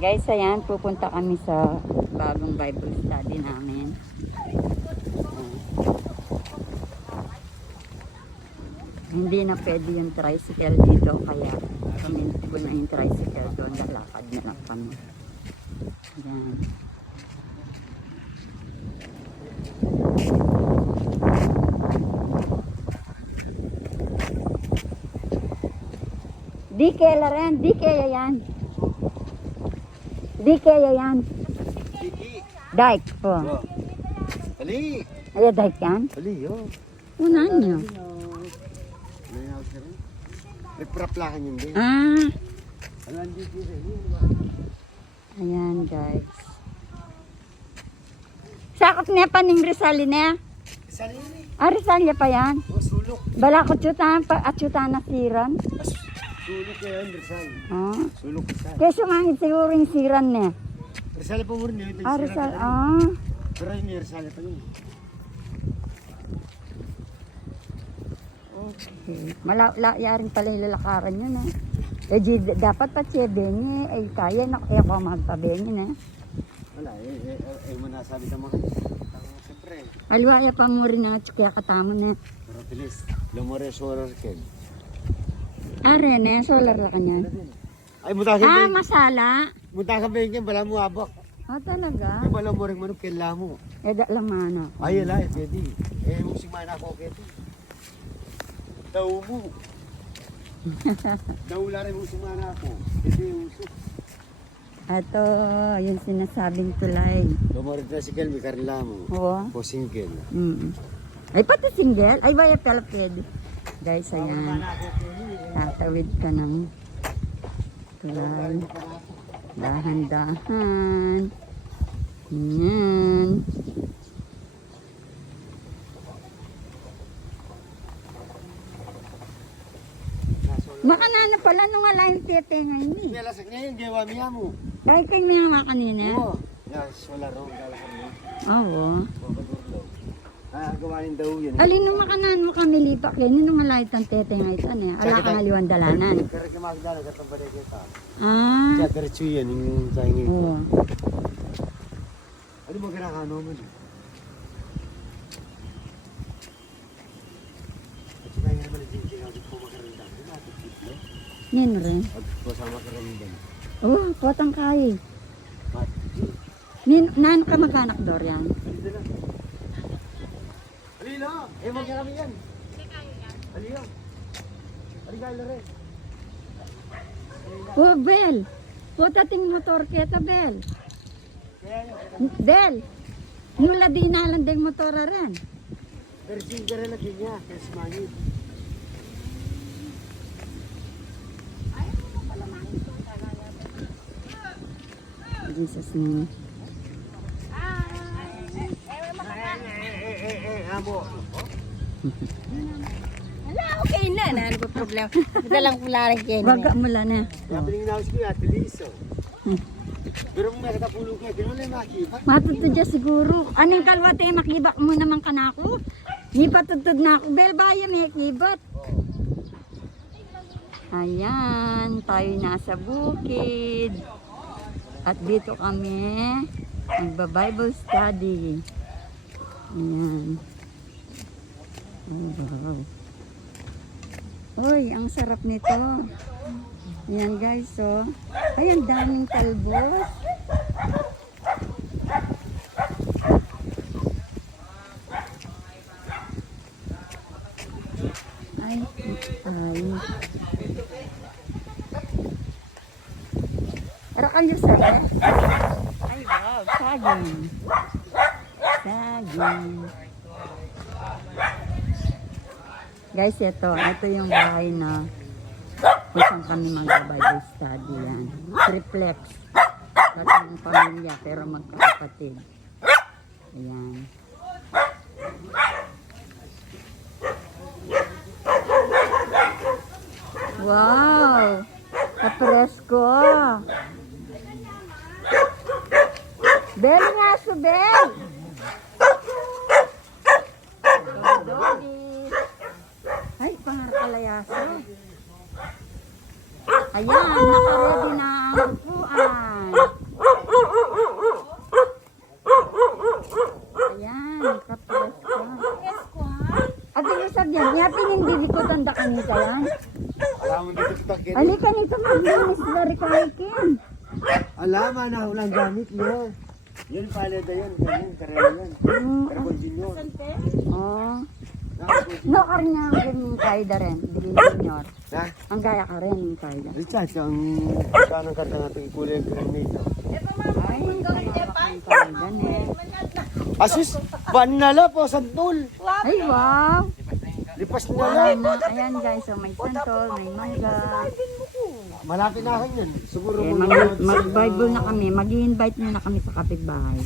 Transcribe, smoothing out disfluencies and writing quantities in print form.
Guys, ayan, pupunta kami sa bagong Bible study namin. Hindi na pwede yung tricycle dito, kaya kuminti ko na yung tricycle doon, lalakad na lang kami. Ayan. Di kaya rin, di kaya yan. Di kaya yan. Dike po. Ali! Ay, dike yan? Ali, yo. Unahan nyo. Nagpraplakan yun din. Ah, Ano ang dito? ayan guys. Sakop niya pa ng Rizal niya. Salini. Ah, Rizal pa yan. O, sulok. Bala ko chutan pa at chutan na siran. Sulok yan, Rizal. Ah. Sulok Rizal. Keso nga siguro yung siran niya. Rizal pa mo rin yun. Ah, Rizal. Ah. Pero yun, Rizal pa yun. Okay. Yarin pala yung lalakaran yun eh. Eh, dapat pa siya bengi. Eh, kaya na kaya ko magpabengi na. Wala, mo nasabi ka mga. Siyempre. Alwaya pa mo rin na kaya katamo na. Pero bilis. Lumore solar ken. Ah, Rene, solar la kanyan. Ay, muta ka Ah, bengke. masala. Muta ka bengke, bala mo abak. Ah, talaga? Ay, bala mo rin manok kailan mo. Eh, lamana. Ay, ala, pwede. Eh, musik mana ako kete. Daw mo. Daw rin musik mana ako. Ito yung usok. Ato, yung sinasabing tulay. Lumore tricycle, may karila mo. Oo. O single. Mm. Ay, pati single. Ay, baya pala pwede. Guys, ayan. Tatawid ka ng tulay. Dahan-dahan. Ayan. Makanana pala nung ala yung tete ngayon eh. Nilasak niya yung gawa niya mo. Dahil kayo mga kanina. Oo. Yes, wala rin. Dalasan mo. Oo. Ah, gawain daw yun. Alin nung makanan mo kami lipa kayo, nung malayit ang tete ngayon eh. Ala kang aliwan dalanan. Kaya kamakidala, katambali kita. Ah. Kaya diretso yan, yung sahingi ko. Oo. Ano mo kinakano mo? At saka yung naman yung kinakit ko makarinda. Nino rin. At kasama karinda. Oh, potang kay. Mat. Nan ka maganak Dorian. Dito lang. Alila! Eh, magkakami yan. Alila. Aligala rin. Oh, Bel. Puta ting motor kita, Bel. Bel. Nula di nalang ding motor rin. Pero singkara lagi niya. Kaya smangit. Jesus name. Amo. Wala, okay na. Ano ba problema? Dalang pula rin kayo. Waga mula na. Kaya piniginawas ko yung atiliso. Pero kung may katapulong ko, gano'n na yung makibat. Matutudya siguro. Anong kalwate, makibak mo naman ka na ako. Di patutod na ako. Bel, baya may kibat. Ayan, tayo nasa bukid. At dito kami, magba-Bible study. Ayan. Oh, wow. Uy, ang sarap nito. Ayan guys, oh. Ay, ang daming talbos. Ay, ay. Arakan yung sabi. Ay, wow, saging. Saging. Guys, ito yung bahay na kung saan kami mag-Bible study yan. Triplex. Katong pamilya, pero magkakapatid. Ayan. Wow! Kapresko! Bel nga so, Bel! Doggy! Ay, pangarapalayaso. Ayan, nakaready na ang upuan. Ayan. Ayan, kapres ko. At yung sabi niya, yapin hindi ko tanda kanita yan. Alam mo dito kita kini. Halika nito, maglinis dari kaikin. Alam na ulang gamit mo. Yun pala da yun, ganyan, karela yan. Pero continue. Oh. No, karnya ang ganyan kaida rin. Bilhin senyor. Ha? Ang gaya ka rin yung kaida. Richard, ang kanang karta natin kulay ang granito. Ay, kaida eh. Asus, banala po, santol. Ay, wow. Lipas na lang. Ayan guys, so may santol, may mangga. Malapit na akin yun. Siguro Eh, mag-Bible na kami. Mag-i-invite muna kami sa kapitbahay.